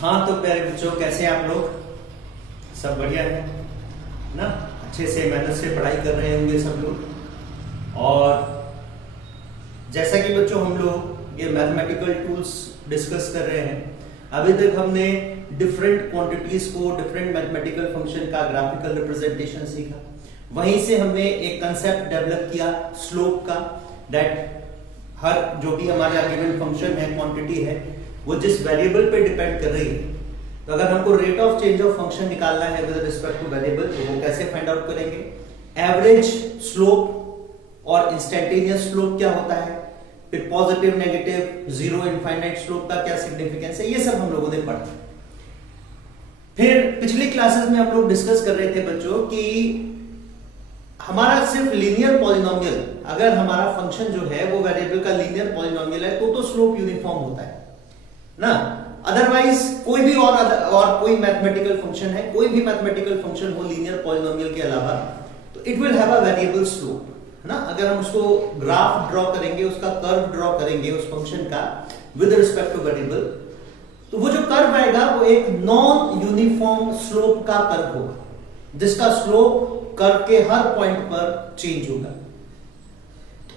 हाँ तो प्यारे बच्चों, कैसे हैं आप लोग? सब बढ़िया है ना? अच्छे से मेहनत से पढ़ाई कर रहे होंगे सब लोग। और जैसा कि बच्चों हम लोग ये मैथमेटिकल टूल्स डिस्कस कर रहे हैं, अभी तक हमने डिफरेंट क्वांटिटीज को, डिफरेंट मैथमेटिकल फंक्शन का ग्राफिकल रिप्रेजेंटेशन सीखा। वहीं से हमने एक कंसेप्ट डेवलप किया स्लोप का, दैट हर जो भी हमारा गिवन फंक्शन है, क्वांटिटी है, वो जिस वेरिएबल पे डिपेंड कर रही है। तो अगर हमको rate of change of function निकालना है विद रिस्पेक्ट टू वेरिएबल, तो वो कैसे फाइंड आउट करेंगे? एवरेज स्लोप और इंस्टेंटेनियस स्लोप क्या होता है, फिर positive, negative, zero, infinite slope का क्या सिग्निफिकेंस है, ये सब हम लोगों ने पढ़ा। फिर पिछली क्लासेस में हम लोग डिस्कस कर रहे थे बच्चों कि हमारा सिर्फ लीनियर पॉलिनोमियल, अगर हमारा फंक्शन जो है वो वेरिएबल का लीनियर पॉलिनोमियल है तो स्लोप यूनिफॉर्म होता है ना। अदरवाइज कोई भी और कोई मैथमेटिकल फंक्शन है, कोई भी मैथमेटिकल फंक्शन हो लीनियर पॉलिनोमियल के अलावा, तो it will have a variable slope, है ना। अगर हम उसको ग्राफ ड्रॉ करेंगे, उसका कर्व ड्रॉ करेंगे उस फंक्शन का विद रिस्पेक्ट टू वेरिएबल, तो वो जो कर्व आएगा वो एक नॉन यूनिफॉर्म स्लोप का कर्व होगा, जिसका स्लोप कर्व के हर पॉइंट पर चेंज होगा।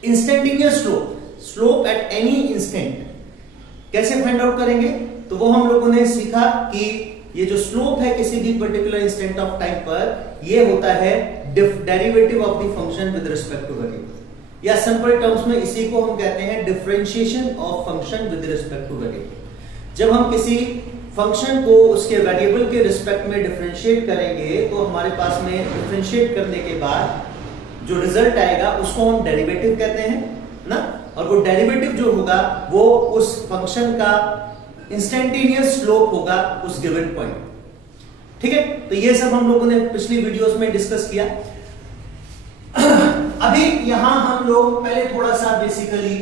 Instantaneous slope, slope at any instant कैसे फाइंड आउट करेंगे? तो वो हम लोगों ने सीखा कि ये जो स्लोप है किसी भी पर्टिकुलर इंस्टेंट ऑफ टाइम पर, ये होता है derivative of the function with respect to variable, या सिंपल टर्म्स में इसी को हम कहते हैं differentiation of function with respect to variable. जब हम किसी फंक्शन को उसके वेरिएबल के रिस्पेक्ट में डिफरेंशिएट करेंगे, तो हमारे पास में डिफरेंशिएट करने के बाद जो रिजल्ट आएगा उसको हम डेरिवेटिव कहते हैं ना। और वो डेरिवेटिव जो होगा वो उस फंक्शन का इंस्टेंटेनियस स्लोप होगा उस गिवन पॉइंट। ठीक है, तो ये सब हम लोगों ने पिछली वीडियोस में डिस्कस किया। अभी यहां हम लोग पहले थोड़ा सा बेसिकली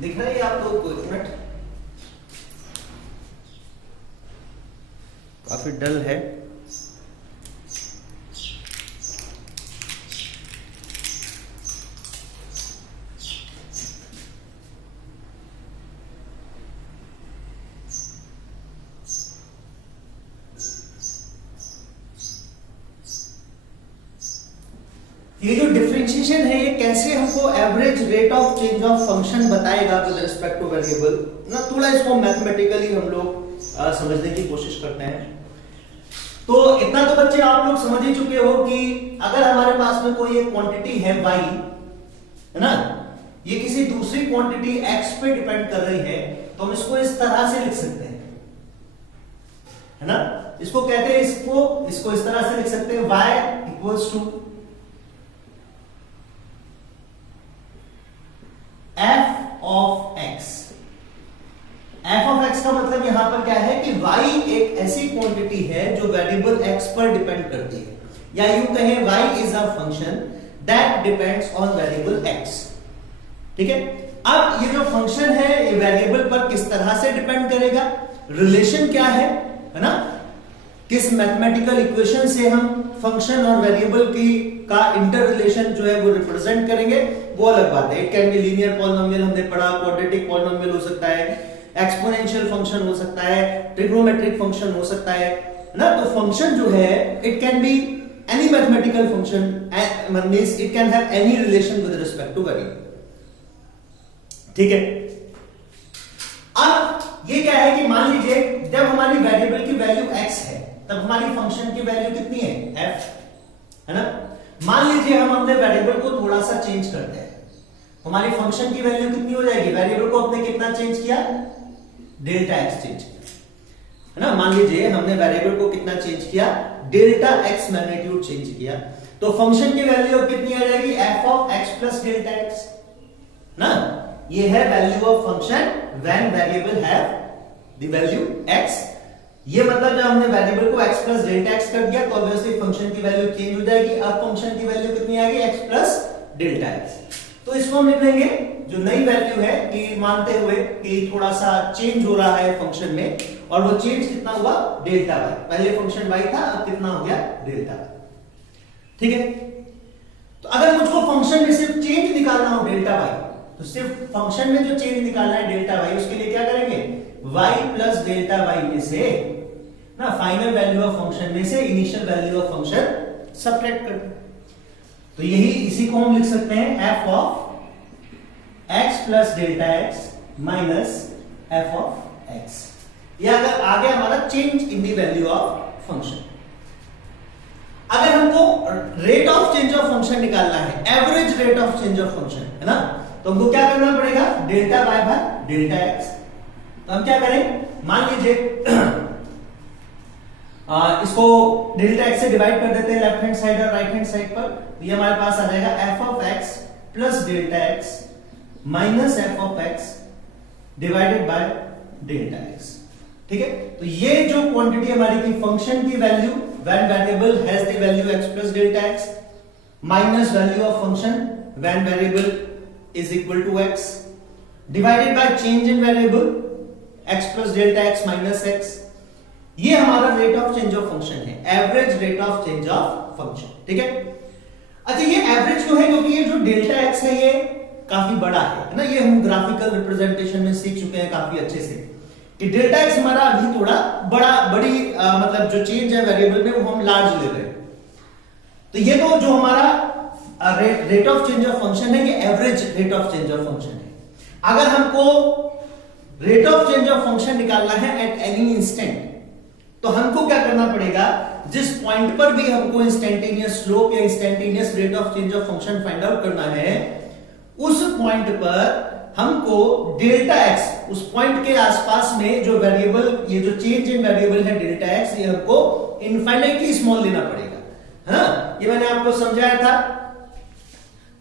दिख रहा है आपको? कोई मिनट, काफी डल है। ये जो डिफरेंशिएशन है ये कैसे हमको average rate of change of function बताएगा विद रिस्पेक्ट टू वेरिएबल ना, थोड़ा इसको मैथमेटिकली हम लोग समझने की कोशिश करते हैं। तो इतना तो बच्चे आप लोग समझ ही चुके हो कि अगर हमारे पास में कोई एक क्वांटिटी है y, है ना, ये किसी दूसरी क्वांटिटी x पे डिपेंड कर रही है, तो हम इसको इस तरह से लिख सकते हैं, है ना। इसको कहते हैं, इसको इस तरह से लिख सकते हैं, y equals to f of x। f of x का मतलब यहां पर क्या है कि y एक ऐसी क्वांटिटी है जो वेरिएबल x पर डिपेंड करती है, या यूं कहें y is a function that depends on variable x। ठीक है, अब ये जो फंक्शन है ये वेरिएबल पर किस तरह से डिपेंड करेगा, रिलेशन क्या है ना, किस मैथमेटिकल इक्वेशन से हम फंक्शन और वेरिएबल की का इंटर रिलेशन जो है वो रिप्रेजेंट करेंगे, वो अलग बात है। It can be linear polynomial, हमने पढ़ा, क्वाड्रेटिक पॉलिनोमियल हो सकता है, एक्सपोनेंशियल फंक्शन हो सकता है, ट्रिग्नोमेट्रिक फंक्शन हो सकता है ना। तो फंक्शन जो है it can be any mathematical function, means it can have any relation with respect to variable. ठीक है, अब ये क्या है कि मान लीजिए जब हमारी वेरिएबल की वैल्यू x है, तब हमारी फंक्शन की वैल्यू कितनी है, f, है ना। मान लीजिए हम अपने वेरिएबल को थोड़ा सा चेंज करते हैं, हमारी फंक्शन की वैल्यू कितनी हो जाएगी? वेरिएबल को अपने कितना चेंज किया? डेल्टा x चेंज किया, है ना। मान लीजिए हमने वेरिएबल को कितना चेंज किया? डेल्टा x मैग्नीट्यूड चेंज किया, तो फंक्शन की वैल्यू कितनी आ जाएगी? f of x plus delta x ना। ये है value of function when variable have the value x। ये मतलब जब हमने वेरिएबल को x प्लस डेल्टा x कर दिया तो ऑब्वियसली फंक्शन की वैल्यू चेंज हो जाएगी। अब फंक्शन की वैल्यू कितनी आएगी? x plus delta x। तो इसको हम लिख लेंगे जो नई वैल्यू है कि मानते हुए कि थोड़ा सा चेंज हो रहा है फंक्शन में, और वो चेंज कितना हुआ? Delta y। पहले फंक्शन y था, अब कितना हो गया? Delta y। ठीक है, तो अगर मुझको फंक्शन में सिर्फ चेंज निकालना हो डेल्टा वाई, तो सिर्फ फंक्शन में जो चेंज निकालना है डेल्टा वाई, उसके लिए क्या करेंगे, y प्लस डेल्टा वाई में से ना फाइनल वैल्यू ऑफ फंक्शन में से initial value of function subtract करते हैं। तो यही इसी को हम लिख सकते हैं f of x plus delta x minus f of x। ये अगर आ गया हमारा change in the value of function. अगर हमको rate of change of function निकालना है, average rate of change of function, है ना, तो हमको क्या करना पड़ेगा, delta y by delta x. तो हम क्या करें, मान लीजिए इसको डेल्टा एक्स से डिवाइड कर देते हैं लेफ्ट हैंड साइड और राइट हैंड साइड पर। तो ये हमारे पास आ जाएगा F of x plus delta x minus F of x divided by delta x. ठीक है, तो ये जो क्वांटिटी हमारी की फंक्शन की value when variable has the value x plus delta x minus value of function when variable is equal to x divided by change in variable x plus delta x minus x। ये हमारा rate of change of function है, average rate of change of function. ठीक है, अच्छा ये average क्यों है, क्योंकि ये जो डेल्टा x है ये काफी बड़ा है ना, ये हम ग्राफिकल रिप्रेजेंटेशन में सीख चुके हैं काफी अच्छे से कि डेल्टा एक्स हमारा अभी थोड़ा बड़ी मतलब जो चेंज है वेरिएबल में वो हम लार्ज ले रहे हैं। तो ये तो जो हमारा rate of change of function है, ये average rate of change of function है। अगर हमको rate of change of function निकालना है एट एनी इंस्टेंट, तो हमको क्या करना पड़ेगा, जिस पॉइंट पर भी हमको इंस्टेंटेनियस स्लोप या instantaneous rate of change of function find out करना है, उस पॉइंट पर हमको डेल्टा एक्स, उस पॉइंट के आसपास में जो वेरिएबल, ये जो चेंज इन वेरिएबल है डेल्टा एक्स, ये हमको इनफाइनाइटली स्मॉल लेना पड़ेगा, है ना। ये मैंने आपको समझाया था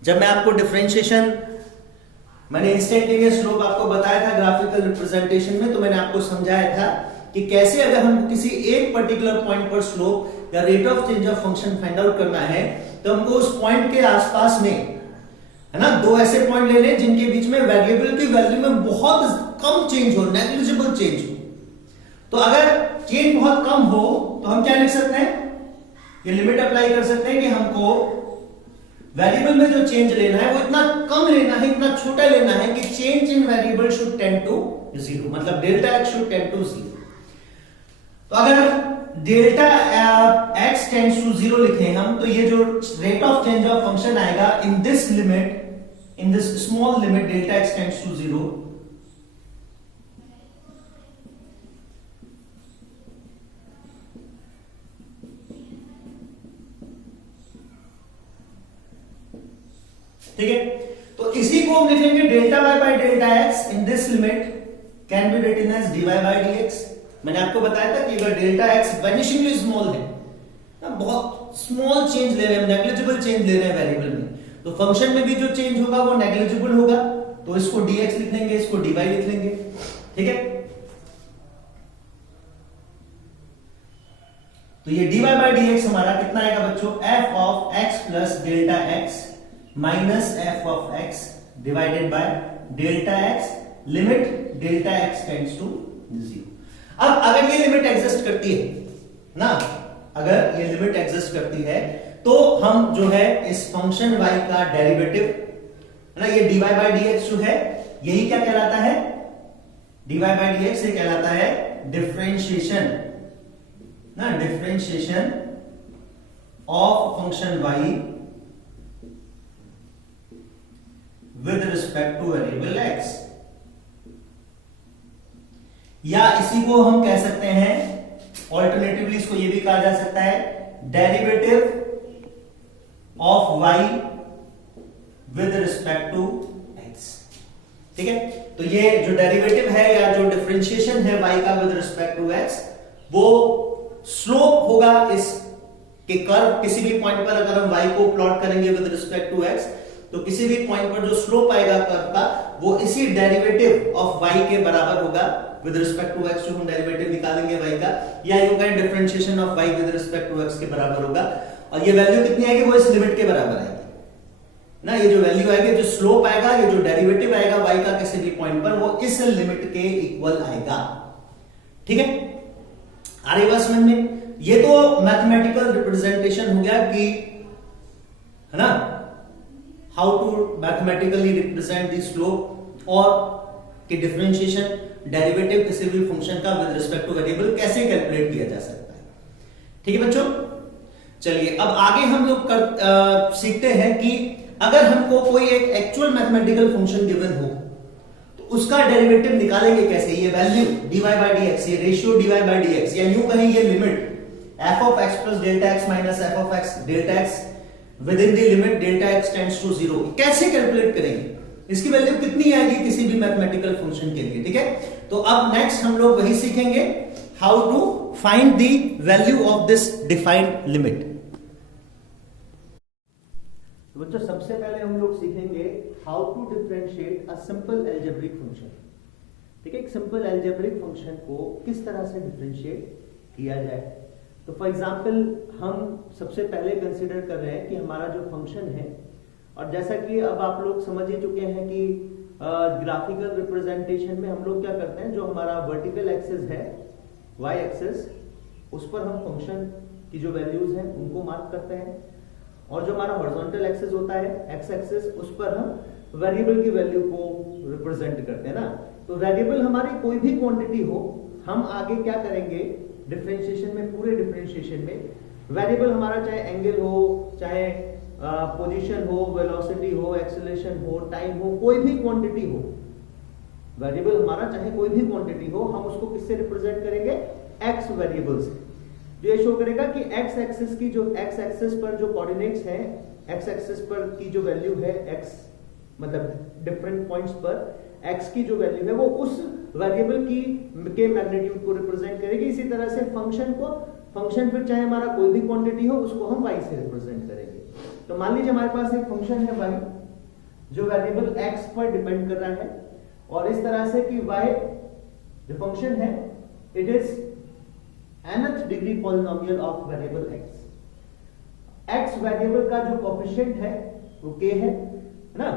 जब मैं आपको डिफरेंशिएशन, मैंने इंस्टेंटेनियस स्लोप आपको बताया था ग्राफिकल रिप्रेजेंटेशन में, तो मैंने आपको समझाया था कि कैसे अगर हम किसी एक पर्टिकुलर पॉइंट पर स्लोप या rate of change of function find out करना है, तो हमको उस पॉइंट के आसपास में, है ना, दो ऐसे पॉइंट लेने जिनके बीच में वेरिएबल की वैल्यू में बहुत कम चेंज हो, नेग्लिजिबल चेंज हो। तो अगर चेंज बहुत कम हो तो हम क्या लिख सकते हैं, ये लिमिट अप्लाई कर सकते हैं कि हमको वेरिएबल में जो चेंज लेना है वो इतना कम लेना है, इतना छोटा लेना है कि change in variable should tend to zero, मतलब delta x should tend to zero. तो अगर delta x tends to zero लिखें हम, तो ये जो rate of change of function आएगा in this limit, in this small limit delta x tends to zero, ठीक है। तो इसी को हम लिखेंगे delta y by delta x in this limit can be written as dy by dx। मैंने आपको बताया था कि अगर डेल्टा एक्स वेनिशिंगली स्मॉल है, बहुत स्मॉल चेंज ले रहे हैं, नेग्लिजिबल चेंज ले रहे हैं वेरिएबल में, तो फंक्शन में भी जो चेंज होगा वो नेग्लिजिबल होगा, तो इसको dx लिख लेंगे, इसको dy लिख लेंगे। ठीक है, तो ये dy बाय dx हमारा कितना आएगा बच्चों, f of x plus delta x minus f of x divided by delta x limit delta x tends to zero. अब अगर ये लिमिट एग्जिस्ट करती है ना, अगर ये लिमिट एग्जिस्ट करती है, तो हम जो है इस फंक्शन y का डेरिवेटिव, है ना, ये dy बाय dx जो है यही क्या कहलाता है, dy बाय dx ये कहलाता है डिफरेंशिएशन, ना, differentiation of function y with respect to variable x, या इसी को हम कह सकते हैं ऑल्टरनेटिवली, इसको ये भी कहा जा सकता है derivative of y with respect to x। ठीक है, तो ये जो डेरिवेटिव है या जो डिफरेंशिएशन है y का विद रिस्पेक्ट टू x, वो स्लोप होगा इस के कर्व, किसी भी पॉइंट पर अगर हम y को प्लॉट करेंगे विद रिस्पेक्ट टू x, तो किसी भी पॉइंट पर जो स्लोप आएगा कर्व का, वो इसी डेरिवेटिव ऑफ y के बराबर होगा विद रिस्पेक्ट टू x, जो हम डेरिवेटिव निकालेंगे y का, या you can differentiation of y with respect to x के बराबर होगा। और ये वैल्यू कितनी आएगी, वो इस लिमिट के बराबर आएगी ना, ये जो वैल्यू आएगी, जो स्लोप आएगा, ये जो डेरिवेटिव आएगा y का किसी भी पॉइंट पर, वो इस लिमिट के इक्वल आएगा। ठीक है, आ रही बात समझ में। ये तो मैथमेटिकल रिप्रेजेंटेशन हो गया कि, है ना, how to mathematically represent the slope और कि डिफरेंशिएशन डेरिवेटिव किसी भी फंक्शन का विद रिस्पेक्ट टू वेरिएबल कैसे कैलकुलेट किया जा सकता है। ठीक है बच्चों, चलिए अब आगे हम लोग सीखते हैं कि अगर हमको कोई एक एक्चुअल मैथमेटिकल फंक्शन गिवन हो तो उसका डेरिवेटिव निकालेंगे कैसे। ये वैल्यू dy by dx, ये रेशियो dy by dx, या यूं कहें ये limit f of x plus delta x minus f of x delta x within the limit delta x tends to 0 कैसे कैलकुलेट करेंगे, इसकी वैल्यू कितनी आएगी किसी भी मैथमेटिकल फंक्शन के लिए। ठीक है, तो अब नेक्स्ट हम लोग वही सीखेंगे, how to find the value of this defined limit. तो बच्चों सबसे पहले हम लोग सीखेंगे how to differentiate a simple algebraic function. ठीक है, एक सिंपल अलजेब्रिक फंक्शन को किस तरह से डिफरेंशिएट किया जाए। तो फॉर एग्जांपल हम सबसे पहले कंसीडर कर रहे हैं कि हमारा जो फंक्शन है, और जैसा कि अब आप लोग समझ ही चुके हैं कि ग्राफिकल रिप्रेजेंटेशन में हम लोग क्या करते हैं, जो हमारा वर्टिकल एक्सिस है y एक्सिस, उस पर हम फंक्शन की जो वैल्यूज हैं उनको मार्क करते हैं, और जो हमारा हॉरिजॉन्टल एक्सिस होता है x एक्सिस, उस पर हम वेरिएबल की वैल्यू को रिप्रेजेंट करते हैं ना। तो वेरिएबल हमारी कोई भी क्वांटिटी हो, हम आगे क्या करेंगे डिफरेंशिएशन में, पूरे डिफरेंशिएशन में वेरिएबल हमारा चाहे एंगल हो, चाहे पोजीशन हो, वेलोसिटी हो, एक्सेलरेशन हो, टाइम हो, कोई भी क्वांटिटी हो, वेरिएबल हमारा चाहे कोई भी क्वांटिटी हो, हम उसको किससे रिप्रेजेंट करेंगे, x वेरिएबल से। जो ये शो करेगा कि x एक्सिस की, जो x एक्सिस पर जो कोऑर्डिनेट्स हैं, x एक्सिस पर की जो वैल्यू है, x मतलब डिफरेंट पॉइंट्स पर x की जो वैल्यू है वो उस वेरिएबल की के मैग्नीट्यूड को रिप्रेजेंट करेगी। इसी तरह से फंक्शन फिर चाहे हमारा कोई भी क्वांटिटी हो, उसको हम y से रिप्रेजेंट करेंगे। तो मान लीजिए हमारे पास एक फंक्शन है y जो वेरिएबल x पर डिपेंड कर रहा है, और इस तरह से कि y जो फंक्शन है it is nth degree polynomial of variable x variable का जो कोएफिशिएंट है वो k है ना,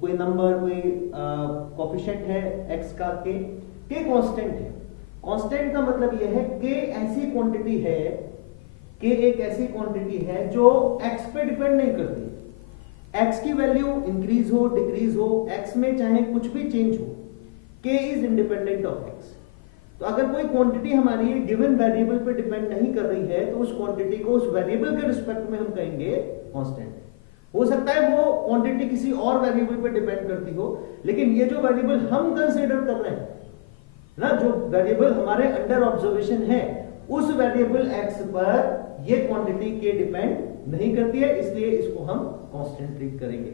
कोई नंबर, कोई कोएफिशिएंट है x का k कांस्टेंट है। कांस्टेंट का मतलब यह है k ऐसी क्वांटिटी है, k एक ऐसी क्वांटिटी है जो x पे डिपेंड नहीं करती। x की वैल्यू इंक्रीज हो, डिक्रीज हो, x में चाहे कुछ भी चेंज हो, k is independent of x। तो अगर कोई क्वांटिटी हमारी गिवन वेरिएबल पे डिपेंड नहीं कर रही है, तो उस क्वांटिटी को उस वेरिएबल के रिस्पेक्ट में हम कहेंगे कांस्टेंट। हो सकता है वो क्वांटिटी किसी और वेरिएबल पे डिपेंड करती हो, लेकिन ये जो वेरिएबल हम कंसीडर कर रहे हैं ना, जो वेरिएबल हमारे अंडर ऑब्जर्वेशन है, उस वेरिएबल x पर ये क्वांटिटी k डिपेंड नहीं करती है, इसलिए इसको हम कांस्टेंट ट्रीट करेंगे।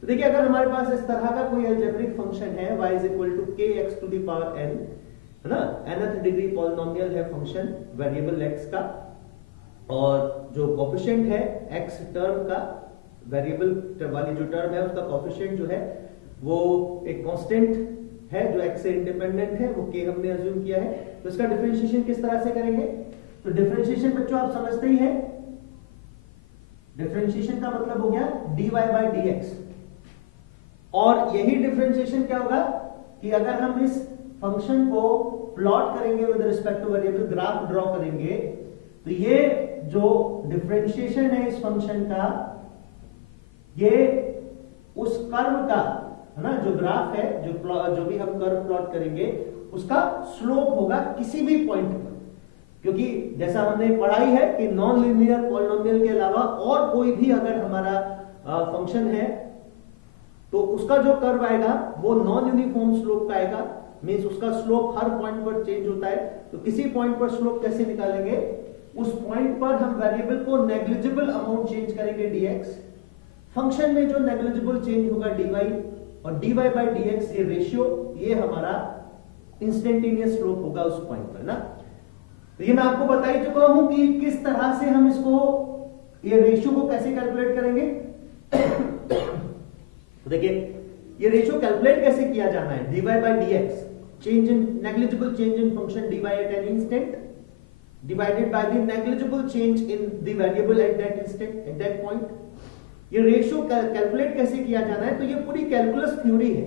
तो देखिए अगर हमारे पास इस तरह का कोई अलजेब्रिक फंक्शन है y is equal to kx to the power n, है ना, nth डिग्री पॉलिनोमियल है फंक्शन वेरिएबल x का, और जो कोएफिशिएंट है x टर्म का, वेरिएबल वाली जो टर्म है उसका कोएफिशिएंट जो है वो एक कांस्टेंट है जो x से इंडिपेंडेंट है, वो k हमने अज्यूम किया है। तो इसका डिफरेंशिएशन किस तरह से करेंगे, तो डिफरेंशिएशन बच्चों आप समझते ही हैं, डिफरेंशिएशन का मतलब हो गया dy by dx, और यही डिफरेंशिएशन क्या होगा कि अगर हम इस फंक्शन को प्लॉट करेंगे with respect to variable, graph draw करेंगे, तो ये जो डिफरेंशिएशन है इस फंक्शन का, ये उस कर्व का, है ना, जो ग्राफ है, जो भी हम कर्व प्लॉट करेंगे उसका स्लोप होगा किसी भी पॉइंट पर, क्योंकि जैसा हमने पढ़ाई है कि नॉन लीनियर पॉलिनोमियल के अलावा और कोई भी अगर हमारा फंक्शन है तो उसका जो कर्व आएगा वो नॉन यूनिफॉर्म स्लोप का आएगा, मींस उसका स्लोप हर पॉइंट पर चेंज होता है। तो किसी पॉइंट पर स्लोप कैसे निकालेंगे, उस पॉइंट पर हम वेरिएबल को नेग्लिजिबल अमाउंट चेंज करेंगे dx, फंक्शन में जो नेग्लिजिबल चेंज होगा dy, और dy by dx ये रेशियो, ये हमारा इंस्टेंटेनियस स्लोप होगा उस पॉइंट पर ना। तो ये मैं आपको बता ही चुका हूं कि किस तरह से हम इसको, ये रेशियो को कैसे कैलकुलेट करेंगे। तो देखिए ये रेशियो कैलकुलेट कैसे किया जाना है, dy by dx, change in negligible change in function dy at an instant divided by the negligible change in the variable at that instant, at that point। ये रेशियो कैलकुलेट कैसे किया जाना है, तो ये पूरी कैलकुलस थ्योरी है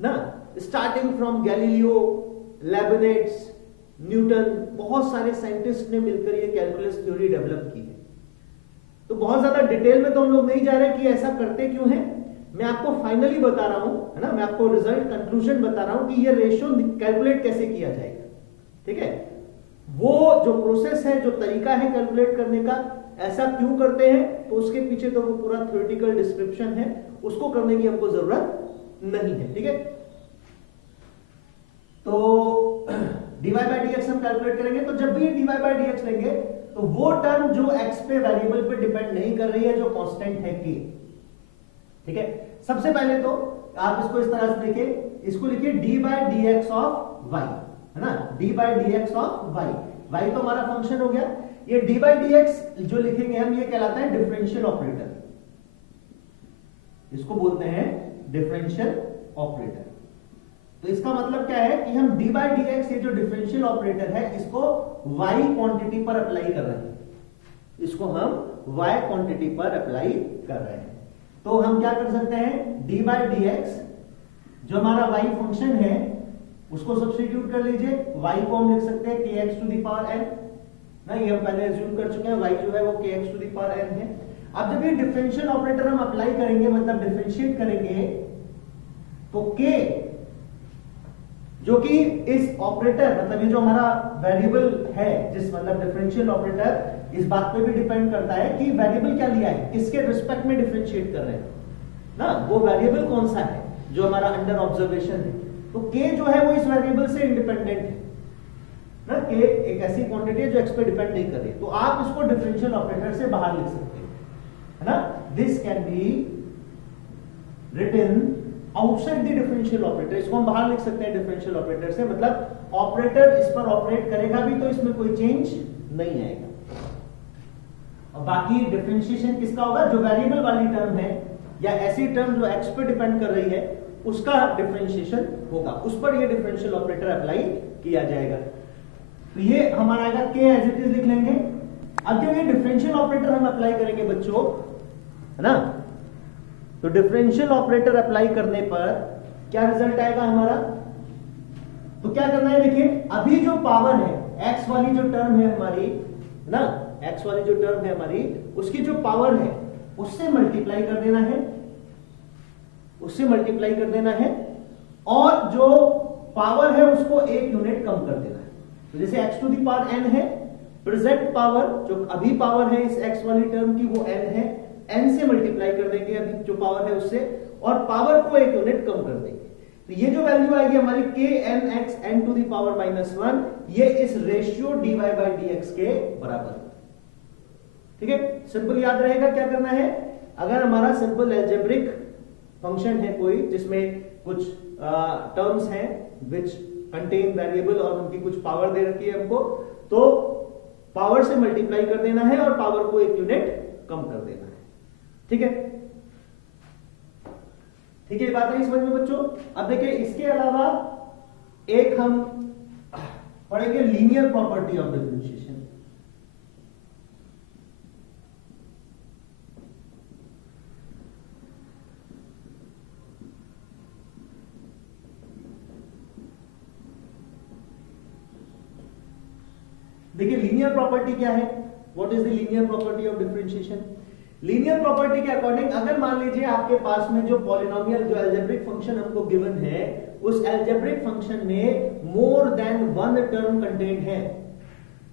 ना, स्टार्टिंग फ्रॉम गैलीलियो, लेबनिट्ज, न्यूटन, बहुत सारे साइंटिस्ट ने मिलकर ये कैलकुलस थ्योरी डेवलप की है। तो बहुत ज्यादा डिटेल में तो हम लोग नहीं जा रहे कि ऐसा करते क्यों है, मैं आपको फाइनली बता रहा हूं, है ना, मैं आपको रिजल्ट कंक्लूजन बता रहा हूं कि ये रेशियो कैलकुलेट कैसे किया जाएगा। ठीक है, वो जो प्रोसेस है, जो तरीका है कैलकुलेट करने का, ऐसा क्यों करते हैं, तो उसके पीछे तो वो पूरा थ्योरेटिकल डिस्क्रिप्शन है, उसको करने की हमको जरूरत नहीं है। ठीक है, तो dy बाई dx हम कैलकुलेट करेंगे। तो जब भी dy बाई dx लेंगे तो वो टर्म जो x पे वेरिएबल पे डिपेंड नहीं कर रही है, जो कांस्टेंट है k। ठीक है, सबसे पहले तो आप इसको इस तरह से देखिए, इसको लिखिए d by d x of y, है ना, d by d x of y. Y तो हमारा फंक्शन हो गया। ये डी बाई डी एक्स जो लिखेंगे हम, ये कहलाता है डिफरेंशियल ऑपरेटर, इसको बोलते हैं डिफरेंशियल ऑपरेटर। तो इसका मतलब क्या है कि हम डी बाई डी एक्स, ये जो डिफरेंशियल ऑपरेटर है, इसको वाई क्वांटिटी पर अप्लाई कर रहे हैं, इसको हम वाई क्वांटिटी पर अप्लाई कर रहे हैं। तो हम क्या कर सकते हैं, डी बाई डी एक्स जो हमारा वाई फंक्शन है उसको सब्स्टिट्यूट कर लीजिए, वाई को हम लिख सकते हैं k x to the power n ना, ये हम पहले एज्यूम कर चुके हैं, वाई जो है वो k x to the power n है। अब जब ये डिफरेंशियल ऑपरेटर हम अप्लाई करेंगे, मतलब डिफरेंशिएट करेंगे, तो के जो कि इस ऑपरेटर, मतलब ये जो हमारा वेरिएबल है, जिस मतलब डिफरेंशियल ऑपरेटर इस बात पे भी डिपेंड करता है कि वेरिएबल क्या लिया है, किसके रिस्पेक्ट में डिफरेंशिएट कर रहे हैं ना, वो वेरिएबल कौन सा है जो हमारा अंडर ऑब्जर्वेशन है। तो के जो है वो इस वेरिएबल से इंडिपेंडेंट है ना, के एक ऐसी क्वांटिटी है जो एक्स पे डिपेंड नहीं कर रही, तो आप इसको डिफरेंशियल ऑपरेटर से बाहर लिख सकते हैं, है ना। This can be written outside the differential operator, इसको हम बाहर लिख सकते हैं डिफरेंशियल ऑपरेटर से, मतलब ऑपरेटर इस पर ऑपरेट करेगा भी तो इसमें कोई चेंज नहीं आएगा। और बाकी डिफरेंशिएशन किसका होगा, जो वेरिएबल वाली टर्म है या ऐसी टर्म जो एक्स पे डिपेंड कर रही है उसका डिफरेंशिएशन होगा, उस पर ये डिफरेंशियल ऑपरेटर अप्लाई किया जाएगा। तो ये हमारा आएगा के एज इट इज लिख लेंगे। अब जब ये डिफरेंशियल ऑपरेटर हम अप्लाई करेंगे बच्चों, है ना, तो डिफरेंशियल ऑपरेटर अप्लाई करने पर क्या रिजल्ट आएगा हमारा, तो क्या करना है, देखिए अभी जो पावर है एक्स वाली जो टर्म है हमारी ना, एक्स वाली जो टर्म है हमारी, उसकी जो पावर है उससे मल्टीप्लाई कर देना है, उससे मल्टीप्लाई कर देना है, और जो पावर है उसको एक यूनिट कम कर देना है। तो जैसे x to the power n है, प्रेजेंट पावर जो अभी पावर है इस x वाली टर्म की वो n है, n से मल्टीप्लाई कर देंगे अभी जो पावर है उससे, और पावर को एक यूनिट कम कर देंगे। तो ये जो वैल्यू आएगी हमारी k n x n to the power -1, ये इस रेशियो dy बाई dx के बराबर। ठीक है, सिंपल याद रहेगा क्या करना है, अगर हमारा सिंपल अलजेब्रिक फंक्शन है कोई जिसमें कुछ टर्म्स हैं विच कंटेन वेरिएबल और उनकी कुछ पावर दे रखी है हमको, तो पावर से मल्टीप्लाई कर देना है और पावर को एक यूनिट कम कर देना है। ठीक है, ठीक है, बात है समझ में बच्चों। अब देखिए इसके अलावा एक हम पढ़ेंगे लीनियर प्रॉपर्टी ऑफ डिफरेंशिएशन। देखिए लीनियर प्रॉपर्टी क्या है, what is the linear property of differentiation. Linear property के अकॉर्डिंग अगर मान लीजिए आपके पास में जो पॉलिनोमियल जो अलजेब्रिक फंक्शन हमको गिवन है, उस अलजेब्रिक फंक्शन में more than one term content है,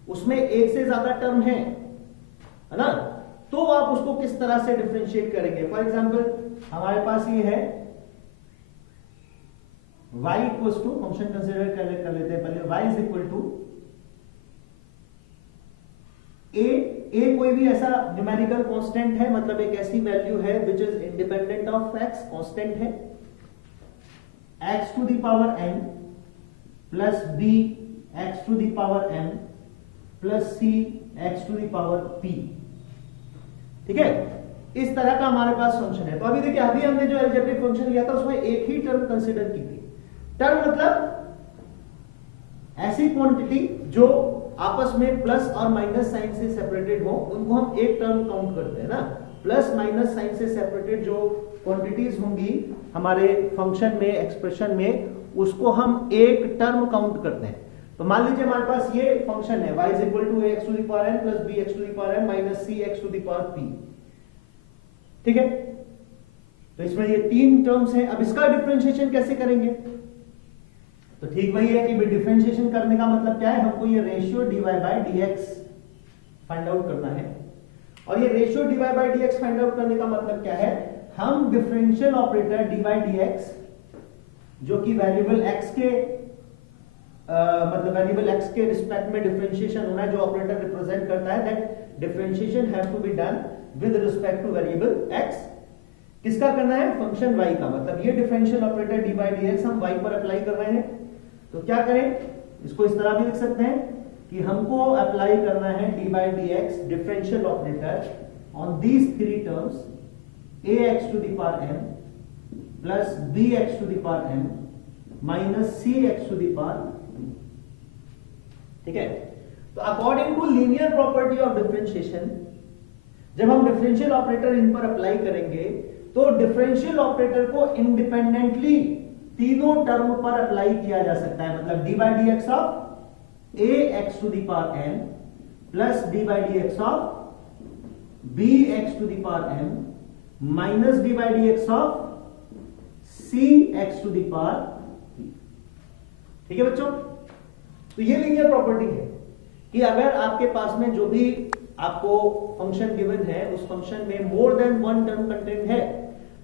उसमें एक से ज्यादा टर्म है ना, तो आप उसको किस तरह से डिफरेंशिएट करेंगे। फॉर एग्जांपल हमारे पास ये है y equal to, function consider कर लेते हैं पहले, y is equal to a कोई भी ऐसा न्यूमेरिकल कांस्टेंट है, मतलब एक ऐसी वैल्यू है which is independent of x, constant है, x to the power n plus b x to the power m plus c x to the power p। ठीक है, इस तरह का हमारे पास फंक्शन है। तो अभी देखिए अभी हमने जो अलजेब्रिक फंक्शन लिया था उसमें एक ही टर्म कंसिडर की थी। टर्म मतलब ऐसी क्वांटिटी जो आपस में प्लस और माइनस साइन से सेपरेटेड हो, उनको हम एक टर्म काउंट करते हैं ना। प्लस माइनस साइन से सेपरेटेड जो क्वांटिटीज होंगी हमारे फंक्शन में, एक्सप्रेशन में, उसको हम एक टर्म काउंट करते हैं। तो मान लीजिए हमारे पास ये फंक्शन है y is equal to ax to the power n plus bx to the power m minus cx to the power p, ठीक है। तो इसमें ये तीन टर्म्स हैं। अब इसका डिफरेंशिएशन कैसे करेंगे? तो ठीक वही है कि डिफरेंशिएशन करने का मतलब क्या है, हमको ये ratio dy by dx find out करना है। और ये ratio dy by dx find out करने का मतलब क्या है, हम डिफरेंशियल ऑपरेटर dy dx जो कि वेरिएबल x के मतलब वेरिएबल x के रिस्पेक्ट में डिफरेंशिएशन होना है, जो ऑपरेटर रिप्रेजेंट करता है, that differentiation have to be done with respect to variable x। किसका करना है? फंक्शन y का। मतलब ये डिफरेंशियल ऑपरेटर dy dx हम y पर अप्लाई कर रहे हैं। तो क्या करें, इसको इस तरह भी लिख सकते हैं कि हमको अप्लाई करना है dy dx differential operator on these three terms ax to the power m plus bx to the power m minus cx to the power, ठीक है। तो according to linear property of differentiation, जब हम differential operator इन पर apply करेंगे तो differential operator को इंडिपेंडेंटली तीनों टर्म पर अप्लाई किया जा सकता है। मतलब dy dx of ax to the power n plus dy dx of bx to the power m minus dy dx of cx to the power p, ठीक है बच्चों। तो ये लीनियर प्रॉपर्टी है कि अगर आपके पास में जो भी आपको फंक्शन गिवन है उस फंक्शन में more than one term content है,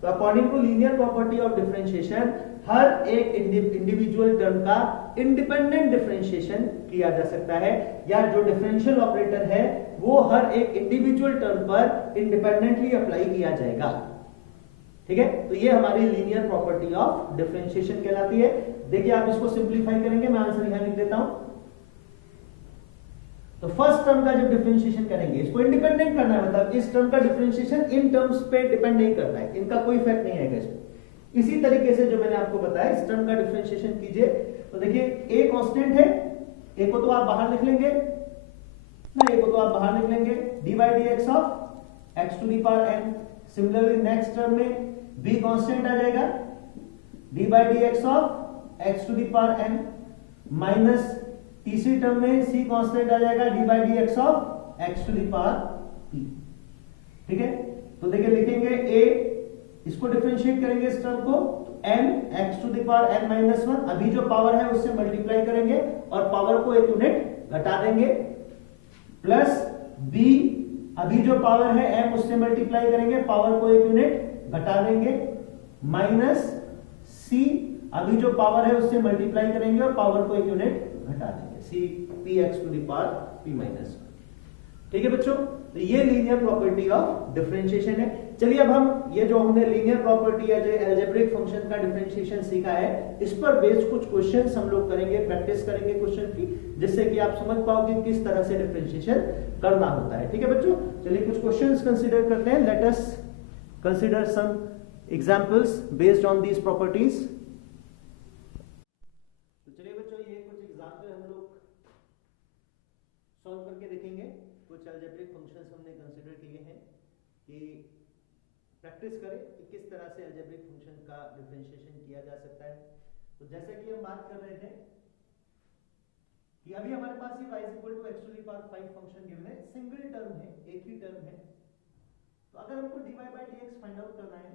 तो according to linear property of differentiation हर एक इंडिविजुअल टर्म का इंडिपेंडेंट डिफरेंशिएशन किया जा सकता है, या जो डिफरेंशियल ऑपरेटर है वो हर एक इंडिविजुअल टर्म पर इंडिपेंडेंटली अप्लाई किया जाएगा, ठीक है। तो ये हमारी लीनियर प्रॉपर्टी ऑफ डिफरेंशिएशन कहलाती है। देखिए आप इसको सिंपलीफाई करेंगे, मैं आंसर यहां लिख देता हूं। तो फर्स्ट टर्म का जब डिफरेंशिएशन करेंगे, इसको इंडिपेंडेंट करना है, मतलब इस टर्म का डिफरेंशिएशन इन टर्म्स पे डिपेंड नहीं करता है, इनका कोई इफेक्ट नहीं आएगा इसमें। इसी तरीके से जो मैंने आपको बताया, इस टर्म का डिफरेंशिएशन कीजिए तो देखिए a कांस्टेंट है, a को तो आप बाहर लिख लेंगे ना, a को तो आप बाहर लिख लेंगे, dy dx of x to the power n। Similarly next term में b कांस्टेंट आ जाएगा, dy dx of x to the power n minus तीसरी टर्म में c कांस्टेंट आ जाएगा, dy dx of x to the power p, ठीक है। तो देखिए लिखेंगे a, इसको डिफरेंशिएट करेंगे इस टर्म को, n x to the power n minus 1, अभी जो पावर है उससे मल्टीप्लाई करेंगे और पावर को एक यूनिट घटा देंगे, प्लस b, अभी जो पावर है m उससे मल्टीप्लाई करेंगे, पावर को एक यूनिट घटा देंगे, माइनस c, अभी जो पावर है उससे मल्टीप्लाई करेंगे और पावर को एक यूनिट घटा देंगे, c px to the power p minus 1, ठीक है बच्चों। तो ये लीनियर प्रॉपर्टी ऑफ डिफरेंशिएशन है। चलिए अब हम ये जो हमने लीनियर प्रॉपर्टी या जो अलजेब्रिक फंक्शन का डिफरेंशिएशन सीखा है, इस पर बेस्ड कुछ क्वेश्चंस हम लोग करेंगे, प्रैक्टिस करेंगे क्वेश्चन की, जिससे कि आप समझ पाओगे किस तरह से डिफरेंशिएशन करना होता है, ठीक है बच्चों। चलिए कुछ क्वेश्चंस कंसीडर करते हैं। Let us consider some examples based on these properties. तो चलिए बच्चों ये कुछ एग्जांपल हम लोग सॉल्व करके देखेंगे। कुछ अलजेब्रिक फंक्शंस हमने कंसीडर किए हैं कि प्रैक्टिस करें कि किस तरह से अलजेब्रिक फंक्शन का डिफरेंशिएशन किया जा सकता है। तो जैसे कि हम बात कर रहे थे कि अभी हमारे पास ये y = x to the power 5 function given है, सिंगल टर्म है, एक ही टर्म है। तो अगर हमको dy by dx find out करना है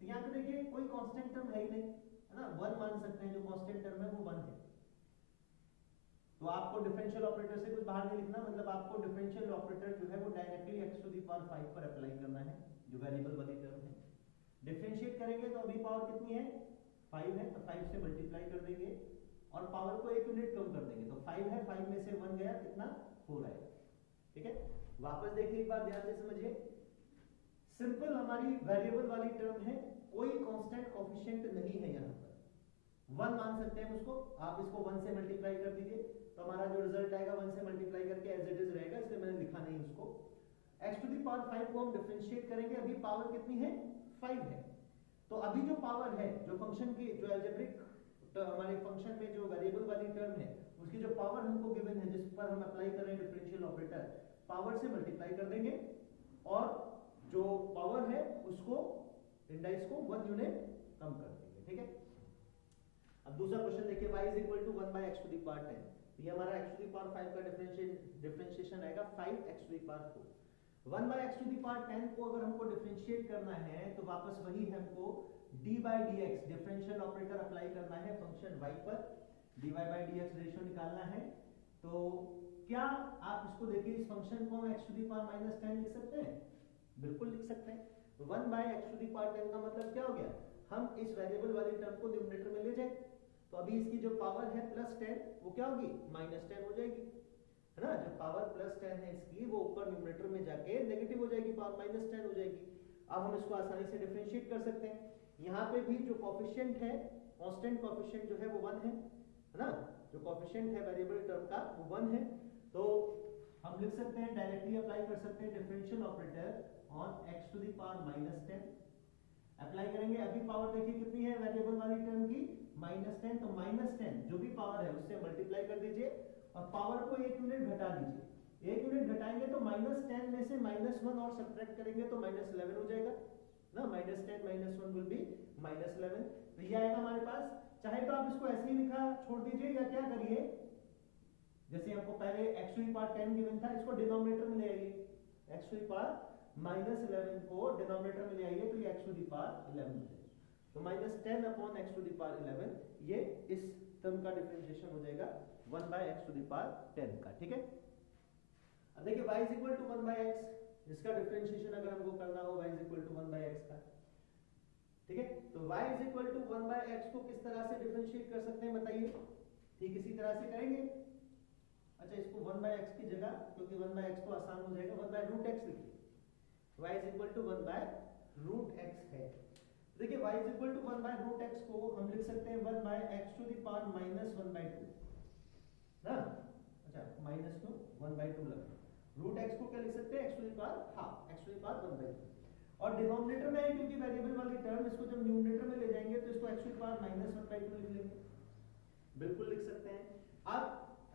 तो यहाँ पे देखिए कोई कांस्टेंट टर्म है ही नहीं, है ना, 1 मान सकते हैं, जो कांस्टेंट टर्म है वो 1 है। तो आपको डिफरेंशियल ऑपरेटर से कुछ बाहर नहीं लिखना, मतलब आपको डिफरेंशियल ऑपरेटर जो है वो directly x to the power 5 पर अप्लाई करना है, जो वेरिएबल वाली टर्म है। डिफरेंशिएट करेंगे तो अभी पावर कितनी है, 5 है, तो 5 से मल्टीप्लाई कर देंगे और पावर को एक यूनिट कम कर देंगे, तो 5 है, 5 में से 1 गया, कितना 4 आएगा, ठीक है। वापस देखिए एक बार ध्यान से समझिए, सिंपल हमारी वेरिएबल वाली टर्म है, कोई कांस्टेंट कोएफिशिएंट नहीं है, यहाँ पर 1 मान सकते हैं उसको, आप इसको 1 से मल्टीप्लाई कर दीजिए तो हमारा जो रिजल्ट आएगा 1 से मल्टीप्लाई करके एज इट इज रहेगा, इसलिए मैंने लिखा नहीं उसको। x टू द पावर 5 को हम डिफरेंशिएट करेंगे, अभी पावर कितनी है, 5 है। तो अभी जो पावर है, जो फंक्शन की, जो अलजेब्रिक हमारे फंक्शन में जो वेरिएबल वाली टर्म है, उसकी जो पावर हमको गिवन है, जिस पर हम अप्लाई कर रहे हैं डिफरेंशियल ऑपरेटर, पावर से मल्टीप्लाई कर देंगे और जो पावर है उसको, इंडाइस को 1 यूनिट कम कर देंगे, ठीक है। अब दूसरा क्वेश्चन देखिए, y = 1 by x to the power 10। तो ये हमारा x टू द पावर 5 का डिफरेंशिएशन आएगा 5x to the power 4। 1 by x to the power 10 को अगर हमको डिफरेंशिएट करना है तो वापस वही हमको d by dx differential operator apply करना है फंक्शन y पर, dy बाय dx रेशियो निकालना है। तो क्या आप इसको देखिए, इस फंक्शन को हम x टू द पावर -10 लिख सकते हैं? बिल्कुल लिख सकते हैं। 1 by x to the power 10 का मतलब क्या हो गया, हम इस वेरिएबल वाली टर्म को डिनोमिनेटर में ले जाए तो अभी इसकी जो पावर है +10 वो क्या होगी, -10 हो जाएगी, है ना। जब पावर +10 है इसकी, वो ऊपर न्यूमरेटर में जाके नेगेटिव हो जाएगी, पावर -10 हो जाएगी। अब हम इसको आसानी से डिफरेंशिएट कर सकते हैं। यहाँ पे भी जो कोफिशिएंट है, कांस्टेंट कोफिशिएंट जो है वो 1 है ना। जो कोफिशिएंट है वेरिएबल टर्म का वो 1 है, तो हम लिख सकते हैं, डायरेक्टली अप्लाई कर सकते हैं differential operator on x to the power -10। Apply करेंगे, अभी पावर देखिए कितनी है वेरिएबल वाली टर्म की, -10, तो -10 जो भी पावर है उससे मल्टीप्लाई कर दीजिए और पावर को 1 यूनिट घटा दीजिए। 1 यूनिट घटाएंगे तो -10 में से -1 और सब्ट्रैक्ट करेंगे तो -11 हो जाएगा ना। -10 -1 विल बी -11, तो ये आएगा हमारे पास। चाहे तो आप इसको ऐसे ही लिखा छोड़ दीजिए, या क्या करिए, जैसे हमको पहले x to the power 10 given था, इसको डिनोमिनेटर में ले आइए। x टू द पावर -11 को डिनोमिनेटर में ले आइए तो ये x टू द पावर 11 हो जाएगा। तो -10 upon x to the power 11, ये इस टर्म का डिफरेंशिएशन हो जाएगा 1 by x to the power 10 का, ठीक है। अब देखिए y is equal to 1 by x, इसका डिफरेंशिएशन अगर हमको करना हो y is equal to 1 by x का, ठीक है। तो y is equal to 1 by x को किस तरह से डिफरेंशिएट कर सकते हैं बताइए? ठीक इसी तरह से करेंगे। अच्छा, इसको 1 बाय x की जगह, क्योंकि 1 बाय x तो आसान हो जाएगा, 1 बाय रूट x लिखिए। y is equal to 1 by root x है। देखिए y is equal to 1 by root x को हम लिख सकते हैं 1 by x to the power -1/2 ना। अच्छा, -2 1/2 लगा। रूट x को क्या लिख सकते हैं, x to the power half, x to the power 1/2। और डिनोमिनेटर में है क्योंकि वेरिएबल वाली टर्म, इसको जब न्यूमरेटर में ले जाएंगे तो इसको x टू द पावर -1/2 लिख लेंगे, बिल्कुल लिख सकते हैं। अब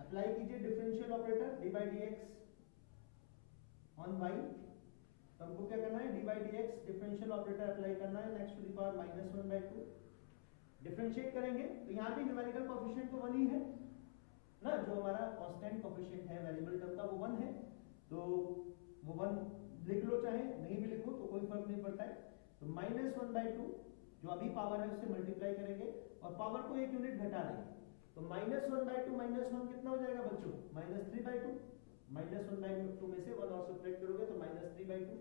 अप्लाई कीजिए differential operator d by dx on y। तो हमको क्या करना है, d by dx differential operator apply करना है x to the power -1/2। Differentiate करेंगे तो यहाँ भी न्यूमेरिकल कोएफिशिएंट तो 1 ही है ना, जो हमारा कांस्टेंट कोएफिशिएंट है वेरिएबल टर्म का वो 1 है, तो वो 1 लिख लो, चाहे नहीं भी लिखो तो कोई फर्क नहीं पड़ता है। तो -1/2 जो अभी पावर है उससे मल्टीप्लाई करेंगे और पावर को 1 यूनिट घटा देंगे, तो -1/2 -1 कितना हो जाएगा बच्चों, -3/2। -1/2 में से 1 और सब्ट्रैक्ट करोगे तो -3/2।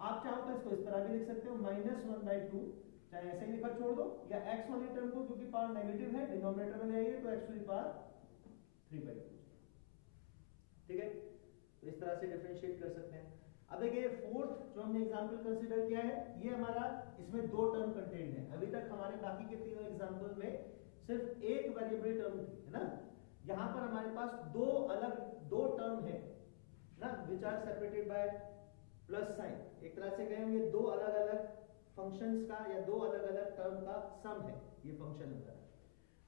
आप चाहो तो इसको इस तरह भी लिख सकते हो, -1/2, चाहे ऐसे ही लिखा छोड़ दो, या x वाली टर्म को क्योंकि पावर नेगेटिव है डिनोमिनेटर में ले आइए तो x टू द पावर 3/2, ठीक है। तो इस तरह से डिफरेंशिएट कर सकते हैं। अब देखिए फोर्थ जो हमने एग्जांपल कंसीडर किया है, ये हमारा, इसमें 2 टर्म कंटेंट है। अभी तक हमारे बाकी के तीनों एग्जांपल में सिर्फ एक वेरिएबल टर्म थी, है ना। यहां पर हमारे पास दो टर्म है ना, which are separated by plus sign. एक तरह से कहेंगे 2 अलग अलग फंक्शंस का या 2 अलग अलग टर्म का सम है ये फंक्शन हमारा।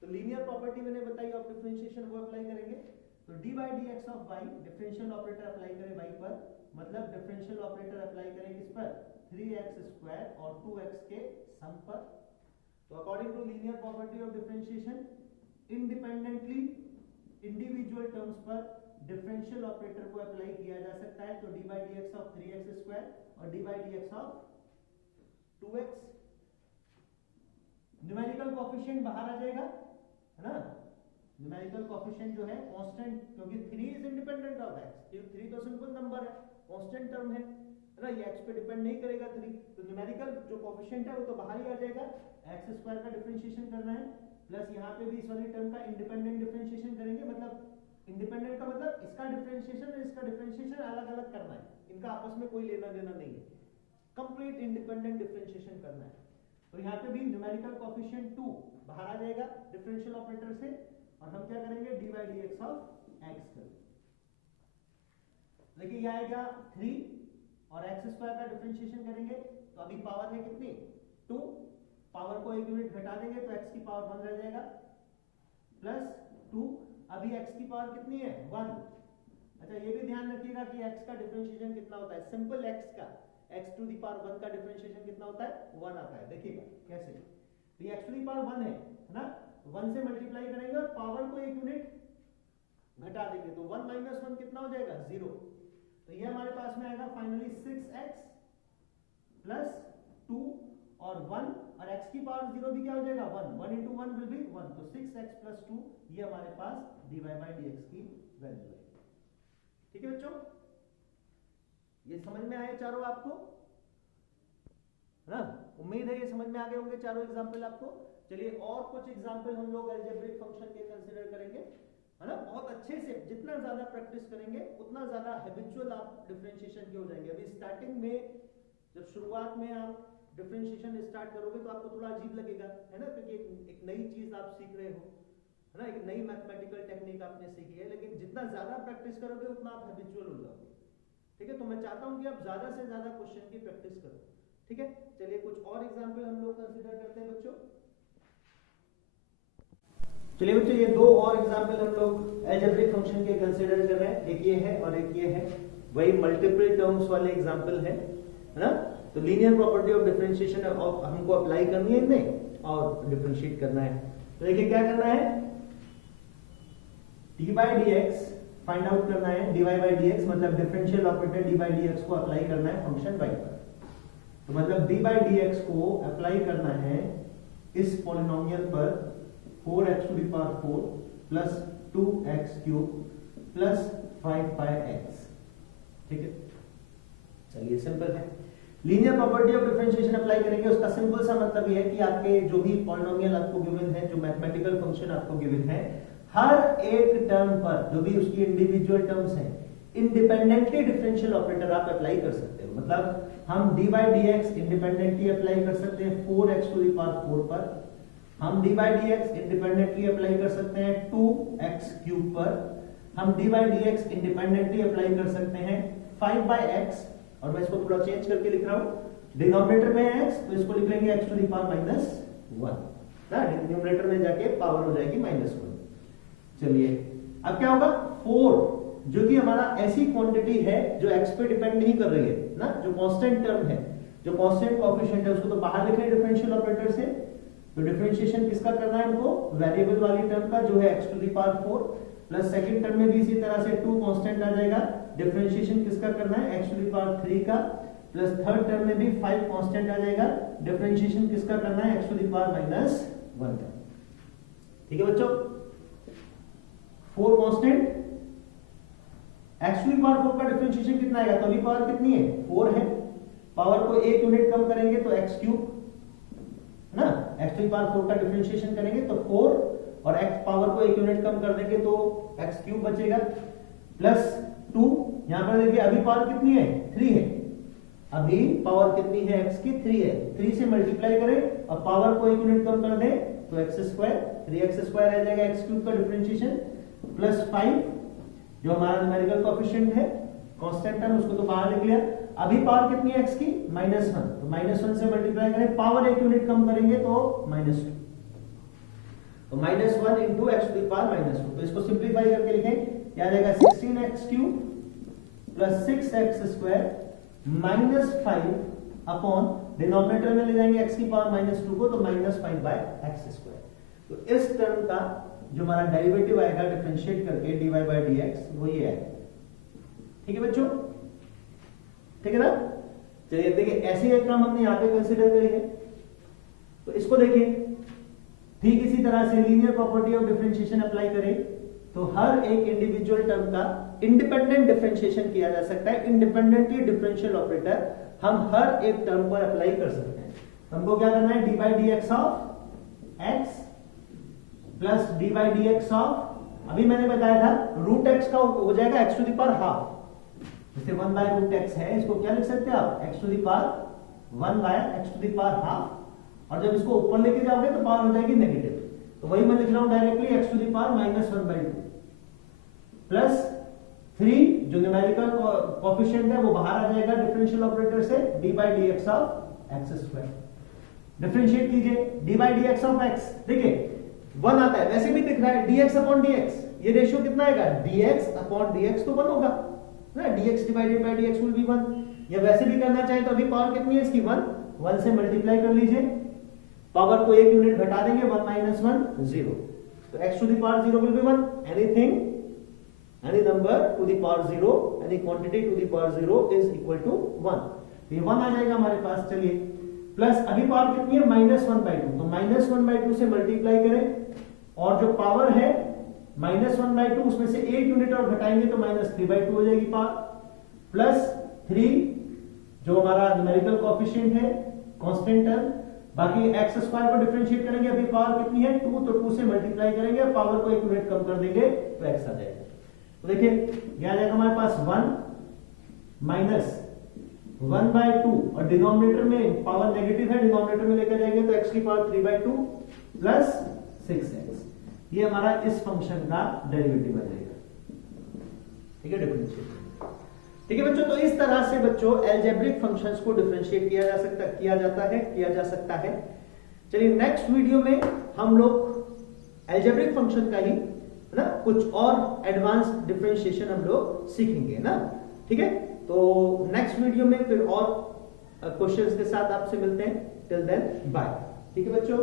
तो लीनियर प्रॉपर्टी मैंने बताई, आप डिफरेंशिएशन वो अप्लाई करेंगे। तो d by d x of y, differential operator apply करें y पर, मतलब डिफरेंशियल ऑपरेटर अप्लाई करें किस पर, 3x² और 2x के सम पर। तो according to linear property of differentiation, independently individual terms पर डिफरेंशियल ऑपरेटर को अप्लाई किया जा सकता है। तो d by d x of 3x² और d by d x of 2x, numerical coefficient बाहर आ जाएगा, है ना। न्यूमेरिकल कोएफिशिएंट जो है कांस्टेंट, क्योंकि 3 इज इंडिपेंडेंट ऑफ x, 3 तो सिंपल नंबर है, कांस्टेंट टर्म है ना, ये x पे डिपेंड नहीं करेगा 3, तो न्यूमेरिकल जो कोएफिशिएंट है वो तो बाहर ही आ जाएगा। x² का डिफरेंशिएशन करना है, प्लस यहाँ पे भी इस वाली टर्म का इंडिपेंडेंट डिफरेंशिएशन करेंगे, मतलब इंडिपेंडेंट का मतलब इसका डिफरेंशिएशन और इसका डिफरेंशिएशन अलग अलग करना है, इनका आपस में कोई लेना देना नहीं है, कंप्लीट इंडिपेंडेंट डिफरेंशिएशन करना है। तो यहाँ पे भी न्यूमेरिकल कोएफिशिएंट 2 बाहर आ जाएगा डिफरेंशियल ऑपरेटर से, और हम क्या करेंगे, d by d x of x करेंगे। देखिए यह आएगा 3 और x² का डिफरेंशिएशन करेंगे तो अभी पावर है कितनी, 2, पावर को 1 यूनिट घटा देंगे तो x की पावर 1 रह जाएगा, प्लस 2, अभी x की पावर कितनी है, 1। अच्छा ये भी ध्यान रखिएगा कि x का डिफरेंशिएशन कितना होता है, सिंपल x का, x टू द पावर 1 का डिफरेंशिएशन कितना होता है, 1 आता है। देखिएगा कैसे, तो ये x टू द पावर 1 है ना, 1 से मल्टीप्लाई करेंगे और पावर को 1 यूनिट घटा देंगे तो 1 माइनस 1 कितना हो जाएगा 0। तो ये हमारे पास में आएगा फाइनली 6x प्लस 2 और 1 और x की पावर 0 भी क्या हो जाएगा 1, 1 into 1 विल बी 1। तो 6x प्लस 2 ये हमारे पास dy by dx की वैल्यू है। ठीक है बच्चों, ये समझ में आए चारों आपको, है ना? उम्मीद है ये समझ में आ गए होंगे चारों एग्जाम्पल आपको। चलिए और कुछ एग्जाम्पल हम लोग अलजेब्रिक फंक्शन के कंसीडर करेंगे, है ना? बहुत अच्छे से जितना ज्यादा प्रैक्टिस करेंगे उतना ज्यादा हैबिचुअल आप डिफरेंशिएशन के हो जाएंगे। अभी स्टार्टिंग में जब शुरुआत में आप डिफरेंशिएशन स्टार्ट करोगे तो आपको थोड़ा अजीब लगेगा, है ना? क्योंकि एक नई चीज आप सीख रहे हो, है ना? एक नई मैथमेटिकल टेक्निक आपने सीखी है, लेकिन जितना ज्यादा प्रैक्टिस करोगे उतना आप हैबिचुअल हो जाओगे। ठीक है, तो मैं चाहता हूं कि आप ज्यादा से ज्यादा क्वेश्चन की प्रैक्टिस करो। ठीक है, चलिए कुछ और एग्जाम्पल हम लोग कंसीडर करते हैं बच्चों। चलिए बच्चों, ये दो और एग्जाम्पल हम लोग अलजेब्रिक फंक्शन के कंसीडर कर रहे हैं, एक ये है और एक ये है। वही मल्टीपल टर्म्स वाले एग्जाम्पल है ना? तो लीनियर प्रॉपर्टी ऑफ डिफरेंशिएशन हमको अप्लाई करनी है इनमें और डिफरेंशिएट करना है। तो देखिए क्या करना है, d by d x find out करना है, dy बाई dx मतलब differential operator dy by dx को अप्लाई करना है फंक्शन y पर। तो मतलब dy by dx को अप्लाई करना है इस पॉलिनोमियल पर 4x to the power 4 plus 2x cube plus 5 by x। ठीक है, चलिए सिंपल है। Linear property of differentiation apply करेंगे, उसका सिंपल सा मतलब ये है कि आपके जो भी पॉलिनोमियल आपको गिवन है, जो मैथमेटिकल फंक्शन आपको गिवन है, हर एक टर्म पर जो भी उसकी इंडिविजुअल टर्म्स हैं इंडिपेंडेंटली डिफरेंशियल ऑपरेटर आप अप्लाई कर सकते हो। मतलब हम dy by dx independently apply कर सकते हैं 4x to the power 4 पर, हम dy by dx independently apply कर सकते हैं 2x क्यूब पर, हम dy by dx independently apply कर सकते हैं 5 by x, और मैं इसको थोड़ा चेंज करके लिख रहा हूं, डिनोमिनेटर में है x तो इसको लिख लेंगे x to the power -1 ना, डिनोमिनेटर में जाके पावर हो जाएगी -1। चलिए अब क्या होगा, 4 जो कि हमारा ऐसी क्वांटिटी है जो x पे डिपेंड नहीं कर रही है ना, जो कांस्टेंट टर्म है, जो कांस्टेंट कोएफिशिएंट है, उसको तो बाहर लिख रहे हैं डिफरेंशियल ऑपरेटर से। तो डिफरेंशिएशन किसका करना है हमको, वेरिएबल वाली टर्म का जो है x to the power 4, plus second term में भी इसी तरह से 2 कांस्टेंट आ जाएगा। डिफरेंशिएशन किसका करना है, x to the power 3 का, प्लस थर्ड टर्म में भी 5 कांस्टेंट आ जाएगा। डिफरेंशिएशन किसका करना है, x to the power -1 का। ठीक है बच्चों, 4 constant, x to the power 4 का डिफरेंशिएशन कितना आएगा, तो अभी पावर कितनी है 4 है, पावर को 1 यूनिट कम करेंगे तो x क्यूब है ना, x to the power 4 का डिफरेंशिएशन करेंगे तो 4 और x पावर को 1 यूनिट कम कर देंगे तो x क्यूब बचेगा, प्लस 2 यहां पर देखिए अभी पावर कितनी है 3 है, अभी पावर कितनी है x की 3 है, 3 से मल्टीप्लाई करें और पावर को 1 यूनिट कम कर दें तो x स्क्वायर, 3x स्क्वायर आ जाएगा x क्यूब का डिफरेंशिएशन, प्लस 5 जो हमारा न्यूमेरिकल कोएफिशिएंट है कांस्टेंट टर्म, उसको तो बाहर लिख लिया। अभी पावर कितनी है x की -1, तो -1 से मल्टीप्लाई करें, पावर 1 यूनिट कम करेंगे तो -2, तो -1 into x to the power -2। तो इसको सिंपलीफाई करके लिखें, क्या आ जाएगा 16x cube plus 6x square -5 upon denominator में ले जाएंगे x की पावर -2 को तो -5 by x स्क्वायर। तो इस टर्म का जो हमारा डेरिवेटिव आएगा डिफरेंशिएट करके dy by dx वो ये है। ठीक है बच्चों, ठीक है ना? चलिए देखिए ऐसी एक टर्म हमने यहाँ पे कंसीडर करी है, तो इसको देखिए ठीक इसी तरह से linear property of differentiation apply करें तो हर एक इंडिविजुअल टर्म का इंडिपेंडेंट डिफरेंशिएशन किया जा सकता है। इंडिपेंडेंटली डिफरेंशियल ऑपरेटर हम हर एक टर्म पर अप्लाई कर सकते हैं। हमको क्या करना है, d by d x of x plus d by d x of, अभी मैंने बताया था रूट एक्स का हो जाएगा x to the power half, जैसे 1 बाय रूट एक्स है, इसको क्या लिख सकते हैं आप, x to the power 1 by x to the power half, और जब इसको ऊपर लेके जाओगे तो पावर हो जाएगी नेगेटिव, तो वही मैं लिख रहा हूं directly x to the power -1/2 plus 3 जो न्यूमेरिकल कोएफिशिएंट है वो बाहर आ जाएगा डिफरेंशियल ऑपरेटर से, d by d x of x square. Differentiate कीजिए d by d x of x, देखिए 1 आता है, वैसे भी दिख रहा है dx अपॉन dx, ये रेशियो कितना आएगा dx अपॉन dx तो 1 होगा ना, dx divided by dx will be 1। या वैसे भी करना चाहे तो अभी पावर कितनी है इसकी 1 से मल्टीप्लाई कर लीजिए, पावर को 1 यूनिट घटा देंगे 1 - 1 0, तो x to the power 0 will be 1, anything any number to the power 0, any quantity to the power 0 is equal to 1। ये 1 आ जाएगा हमारे पास। चलिए प्लस अभी पावर कितनी है -1/2, तो -1/2 से मल्टीप्लाई करें और जो पावर है -1/2 उसमें से 1 यूनिट और घटाएंगे तो -3/2 हो जाएगी पावर, प्लस 3 जो हमारा न्यूमेरिकल कोएफिशिएंट है कांस्टेंट टर्म, बाकी x स्क्वायर को डिफरेंशिएट करेंगे, अभी पावर कितनी है 2, तो 2 से मल्टीप्लाई करेंगे, पावर को 1 यूनिट कम कर देंगे तो x आ जाएगा। तो देखिए यह आ जाएगा हमारे पास 1 माइनस 1/2 और डिनोमिनेटर में पावर नेगेटिव है, डिनोमिनेटर में लेकर जाएंगे तो x की पावर 3/2 प्लस 6x, ये हमारा इस फंक्शन का डेरिवेटिव आ जाएगा। ठीक है, डिफरेंशिएट। ठीक है बच्चों, तो इस तरह से बच्चों एल्जेब्रिक फंक्शंस को डिफरेंशिएट किया जा सकता है। चलिए नेक्स्ट वीडियो में हम लोग एल्जेब्रिक फंक्शन का ही ना कुछ और एडवांस डिफरेंशिएशन हम लोग सीखेंगे ना। ठीक है, तो नेक्स्ट वीडियो में फिर और क्वेश्चंस के साथ आपसे मिलते हैं। Till then bye. ठीक है बच्चों।